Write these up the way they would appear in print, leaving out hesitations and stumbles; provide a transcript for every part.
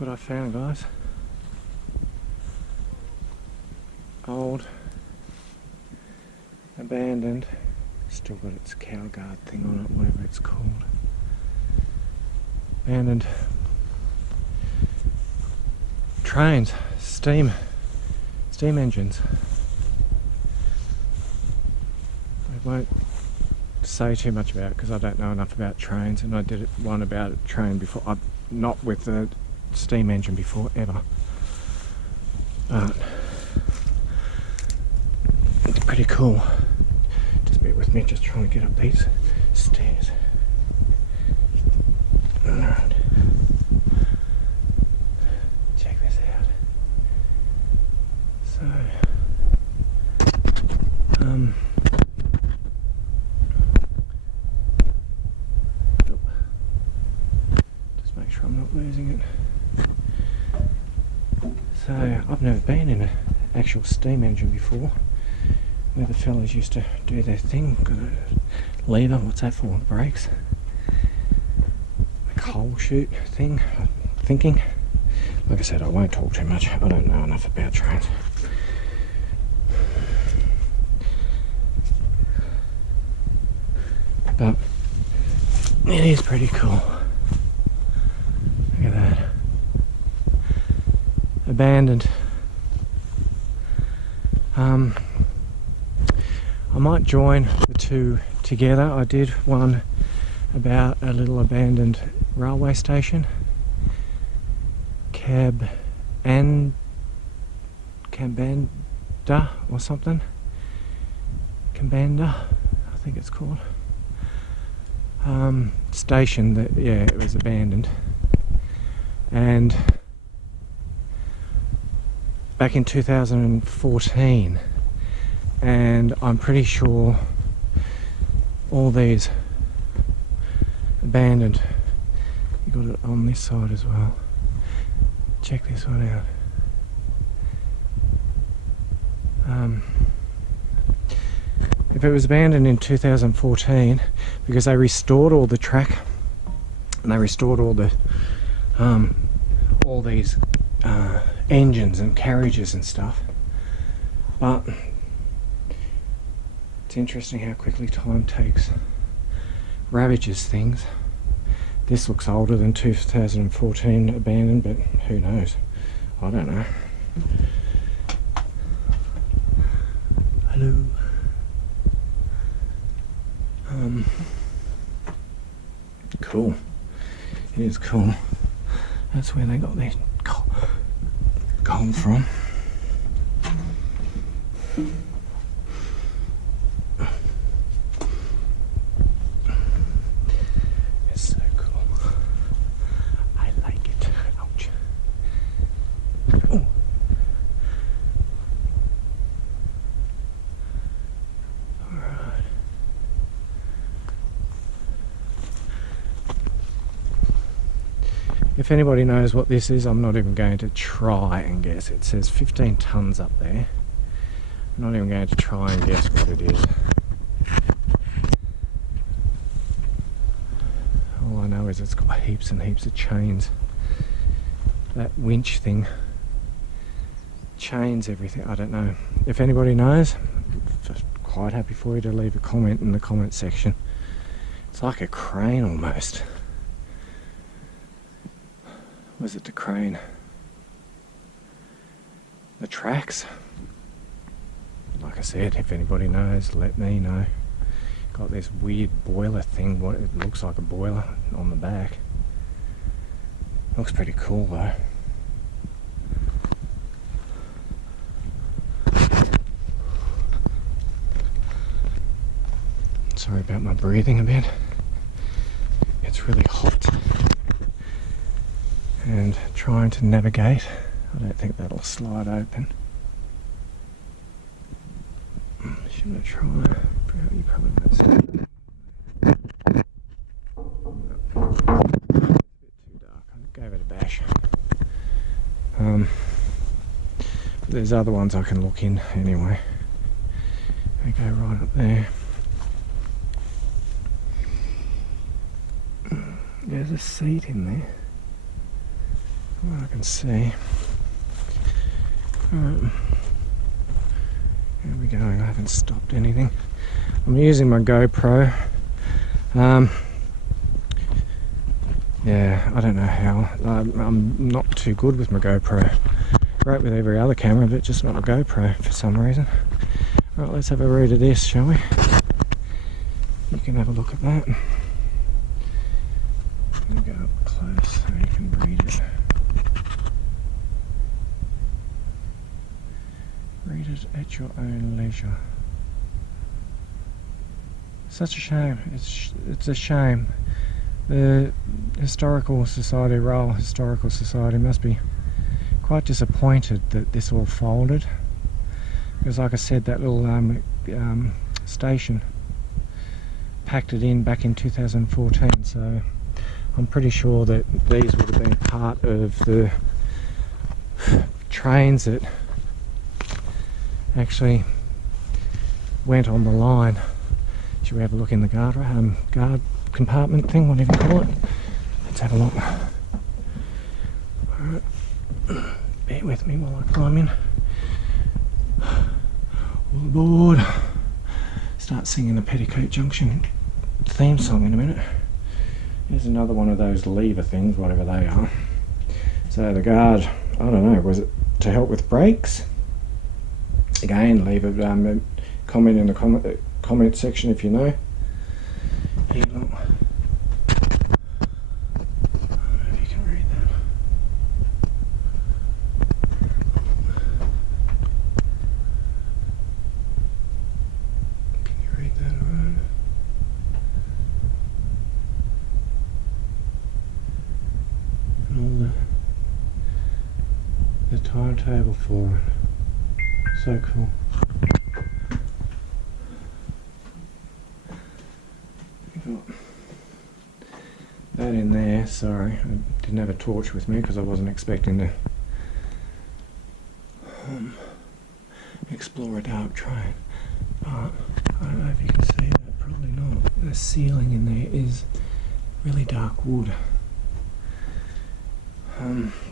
Look what I found, guys. Old, abandoned, still got its cow guard thing on it, whatever it's called. Abandoned trains, steam engines. I won't say too much about it because I don't know enough about trains, and I did one about a train before, not with the steam engine before, ever. But it's pretty cool. Just bear with me, just trying to get up these stairs. Alright. Check this out. So, just make sure I'm not losing it. So, I've never been in an actual steam engine before, where the fellas used to do their thing. Got a lever, what's that for? The brakes? The coal chute thing, I'm thinking. Like I said, I won't talk too much. I don't know enough about trains. But it is pretty cool. Look at that. Abandoned. I might join the two together. I did one about a little abandoned railway station, Cambanda or something. Cambanda, I think it's called. Station that, yeah, it was abandoned, and back in 2014, and I'm pretty sure all these abandoned, you got it on this side as well. Check this one out. If it was abandoned in 2014, because they restored all the track and they restored all the all these engines and carriages and stuff, but it's interesting how quickly time ravages things. This looks older than 2014 abandoned, but who knows? I don't know. Hello. Cool. It is cool. That's where they got their gold from. It's so cool. I like it. Ouch. Oh. Alright. If anybody knows what this is, I'm not even going to try and guess. It says 15 tons up there. I'm not even going to try and guess what it is. All I know is it's got heaps and heaps of chains. That winch thing chains everything. I don't know. If anybody knows, I'm quite happy for you to leave a comment in the comment section. It's like a crane almost. Was it the crane? The tracks? Like I said, if anybody knows, let me know. Got this weird boiler thing, what it looks like a boiler on the back. Looks pretty cool though. Sorry about my breathing a bit. It's really hot. And trying to navigate. I don't think that'll slide open. Should I try? You probably won't see it. It's a bit too dark. I gave it a bash. There's other ones I can look in anyway. They go right up there. There's a seat in there. what I can see. Alright. Here we go, I haven't stopped anything. I'm using my GoPro. Yeah, I don't know how. I'm not too good with my GoPro. Great with every other camera, but just not a GoPro for some reason. Right, let's have a read of this, shall we? You can have a look at that. I'll go up close so you can read it. Read it at your own leisure. Such a shame. It's a shame. The Historical Society, Royal Historical Society, must be quite disappointed that this all folded. Because like I said, that little station packed it in back in 2014, so I'm pretty sure that these would have been part of the trains that actually went on the line. Should we have a look in the guard compartment thing, whatever you call it? Let's have a look. Alright, bear with me while I climb in. All aboard. Start singing the Petticoat Junction theme song in a minute. Here's another one of those lever things, whatever they are. So the guard, I don't know, was it to help with brakes? Again, leave a comment in the comment section if you know. Here, look. I don't know if you can read that. Can you read that alright? And all the timetable for it. So cool. Got that in there. Sorry, I didn't have a torch with me because I wasn't expecting to explore a dark train. But I don't know if you can see that, probably not. The ceiling in there is really dark wood.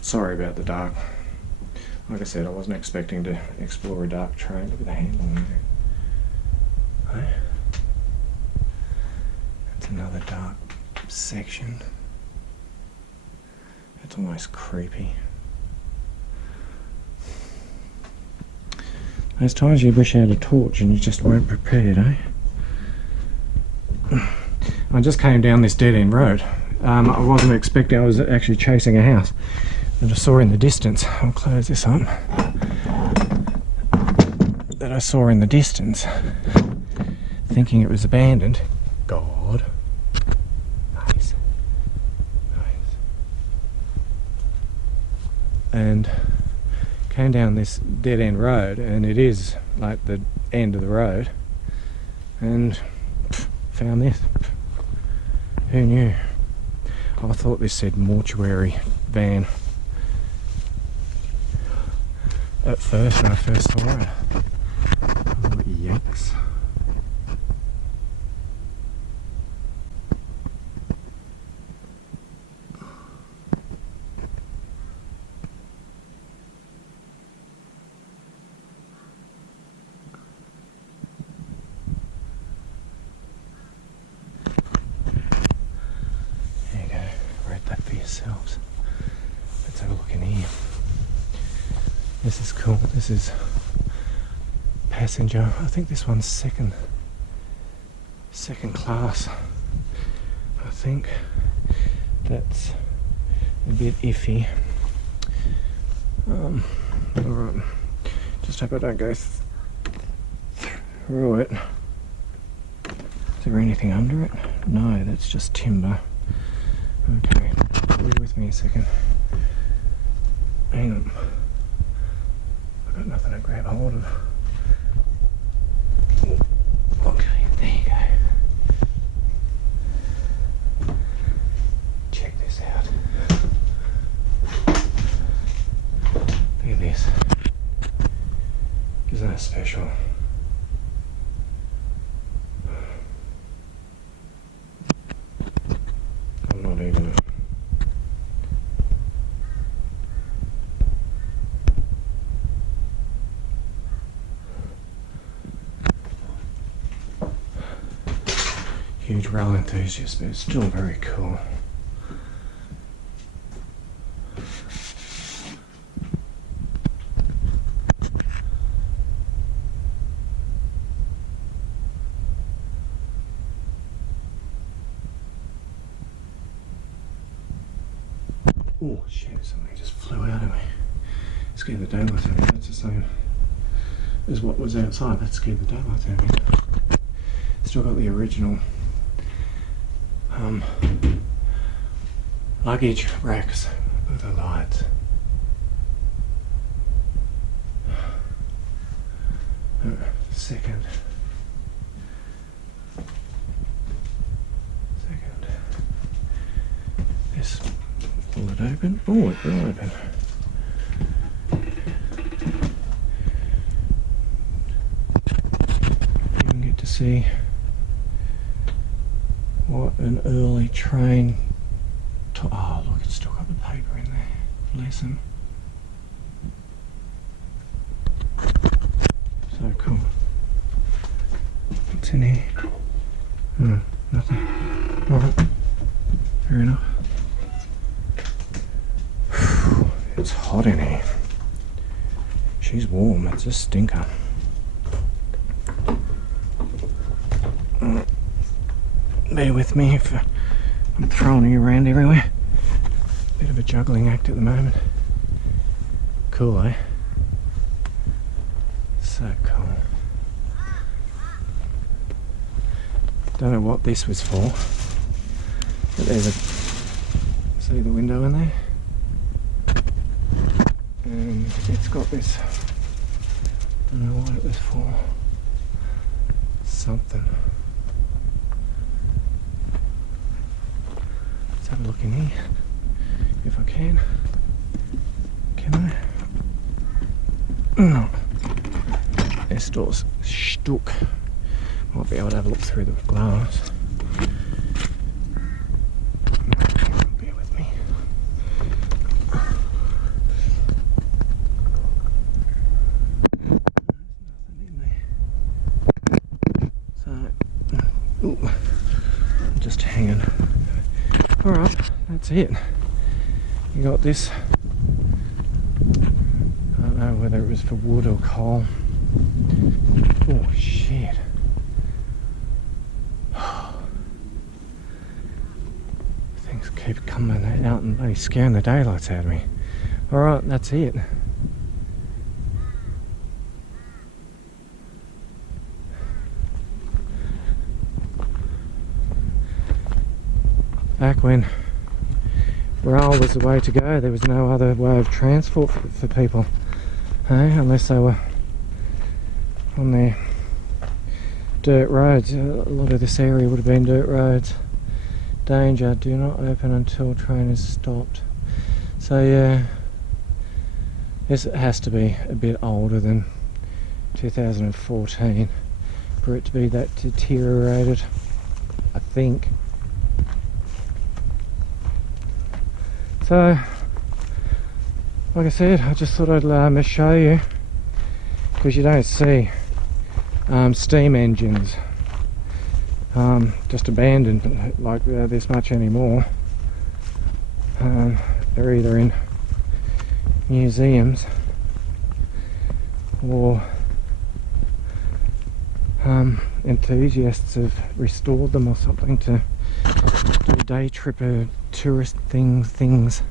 Sorry about the dark. Like I said, I wasn't expecting to explore a dark train. Look at the handle in there. Right. That's another dark section. It's almost creepy. Those times you wish you had a torch and you just weren't prepared, eh? I just came down this dead-end road. I wasn't expecting, I was actually chasing a house that I saw in the distance. I'll close this up. That I saw in the distance, thinking it was abandoned. God. Nice. Nice. And came down this dead end road, and it is like the end of the road, and found this. Who knew? I thought this said mortuary van at first when I first saw it. I thought, yikes. There you go, read that for yourselves. Let's have a look in here. This is cool. This is passenger. I think this one's second class. I think that's a bit iffy. Alright. Just hope I don't go through it. Is there anything under it? No, that's just timber. Okay, bear with me a second. Hang on. I've got nothing to grab hold of. Okay, there you go. Check this out. Look at this. Isn't that special? I'm not even huge rail enthusiast, but it's still very cool. Oh shit, something just flew out of me. Scared the daylights out of me. That's the same as what was outside. That scared the daylights out of me. Still got the original luggage racks with the lights. Second. This, will it open? Oh, it will open. You can get to see what an early train. Oh, look, it's still got the paper in there. Bless him. So cool. What's in here? Oh, nothing. Alright. Fair enough. It's hot in here. She's warm. It's a stinker. Bear with me if I'm throwing you around everywhere. Bit of a juggling act at the moment. Cool, eh? So cool. Don't know what this was for, but there's a, see the window in there? And it's got this, don't know what it was for. Something. Let's have a look in here, if I can. Can I? No. This door's stuck. Might be able to have a look through the glass. Bear with me. Ooh, I'm just hanging. Alright, that's it. You got this. I don't know whether it was for wood or coal. Oh shit. Things keep coming out and bloody scaring the daylights out of me. Alright, that's it. Back when rail was the way to go, there was no other way of transport for people, unless they were on their dirt roads. A lot of this area would have been dirt roads. Danger, do not open until train is stopped. So yeah, this has to be a bit older than 2014 for it to be that deteriorated, I think. So, like I said, I just thought I'd show you, because you don't see steam engines just abandoned like this much anymore. They're either in museums or enthusiasts have restored them or something to do day tripper tourist things.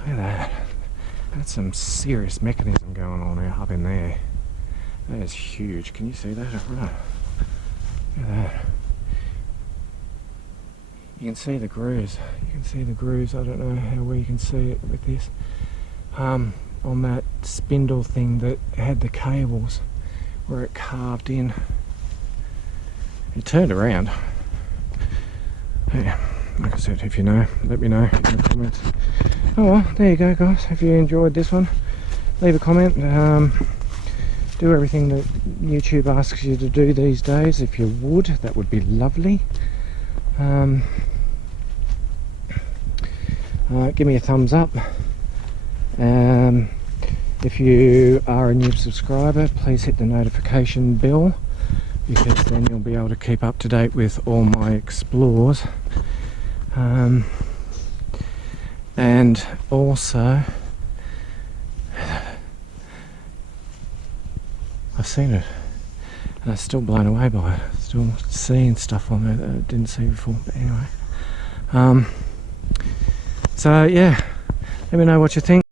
Look at that. That's some serious mechanism going on up in there. That is huge. Can you see that? Right. Look at that. You can see the grooves. You can see the grooves. I don't know how well you can see it with this. On that spindle thing that had the cables where it carved in. It turned around. Yeah, like I said, if you know, let me know in the comments. Oh well, there you go guys. If you enjoyed this one, leave a comment. Do everything that YouTube asks you to do these days. If you would, that would be lovely. Give me a thumbs up. If you are a new subscriber, please hit the notification bell because then you'll be able to keep up to date with all my explores. And also, I've seen it and I'm still blown away by it. Still seeing stuff on there that I didn't see before. But anyway, so yeah, let me know what you think.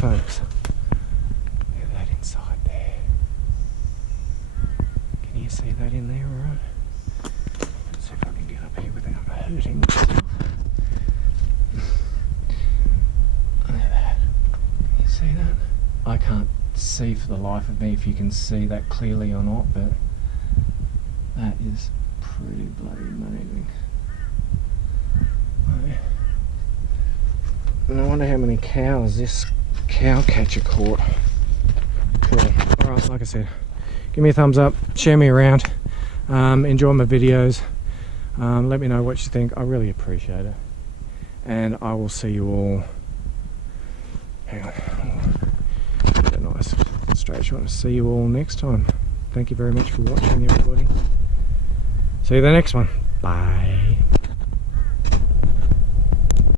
Folks, look at that inside there. Can you see that in there, alright? Let's see if I can get up here without hurting myself. Look at that. Can you see that? I can't see for the life of me if you can see that clearly or not, but that is pretty bloody amazing. And I wonder how many cows this cow catcher caught. Cool. Alright, like I said, give me a thumbs up, share me around, enjoy my videos, let me know what you think. I really appreciate it, and I will see you all, hang on, get a nice straight shot. See you all next time. Thank you very much for watching, everybody. See you the next one. Bye.